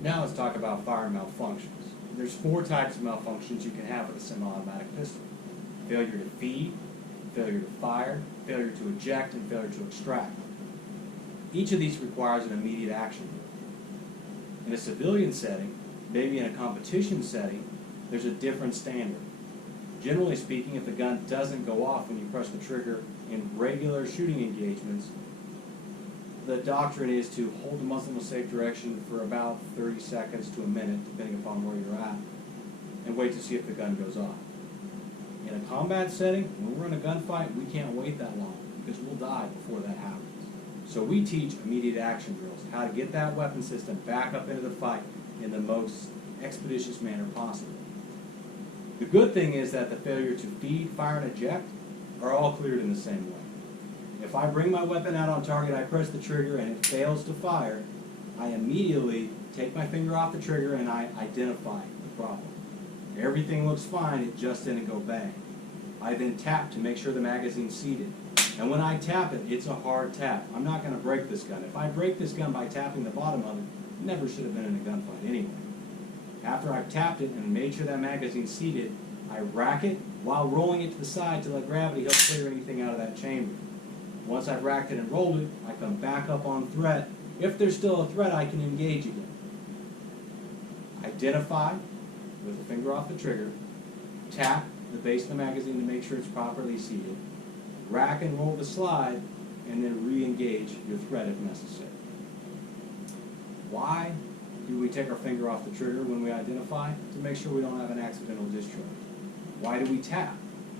Now let's talk about firearm malfunctions. There's 4 types of malfunctions you can have with a semi-automatic pistol. Failure to feed, failure to fire, failure to eject, and failure to extract. Each of these requires an immediate action. In a civilian setting, maybe in a competition setting, there's a different standard. Generally speaking, if the gun doesn't go off when you press the trigger in regular shooting engagements, the doctrine is to hold the muzzle in a safe direction for about 30 seconds to a minute, depending upon where you're at, and wait to see if the gun goes off. In a combat setting, when we're in a gunfight, we can't wait that long because we'll die before that happens. So we teach immediate action drills, how to get that weapon system back up into the fight in the most expeditious manner possible. The good thing is that the failure to feed, fire, and eject are all cleared in the same way. If I bring my weapon out on target, I press the trigger, and it fails to fire, I immediately take my finger off the trigger and I identify the problem. Everything looks fine, it just didn't go bang. I then tap to make sure the magazine's seated. And when I tap it, it's a hard tap. I'm not going to break this gun. If I break this gun by tapping the bottom of it, it never should have been in a gunfight anyway. After I've tapped it and made sure that magazine's seated, I rack it while rolling it to the side to let gravity help clear anything out of that chamber. Once I've racked it and rolled it, I come back up on threat. If there's still a threat, I can engage again. Identify with the finger off the trigger, tap the base of the magazine to make sure it's properly seated, rack and roll the slide, and then re-engage your threat if necessary. Why do we take our finger off the trigger when we identify? To make sure we don't have an accidental discharge. Why do we tap?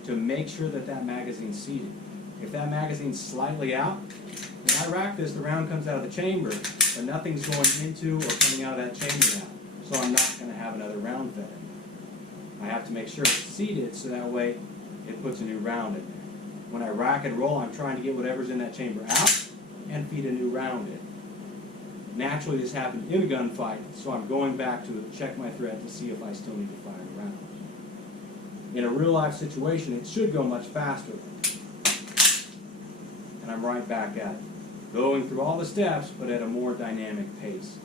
To make sure that that magazine's seated. If that magazine's slightly out, when I rack this, the round comes out of the chamber, but nothing's going into or coming out of that chamber now. So I'm not going to have another round fed in. I have to make sure it's seated so that way it puts a new round in there. When I rack and roll, I'm trying to get whatever's in that chamber out and feed a new round in. Naturally, this happened in a gunfight, so I'm going back to check my threat to see if I still need to fire a round. In a real-life situation, it should go much faster. And I'm right back at it, going through all the steps, but at a more dynamic pace.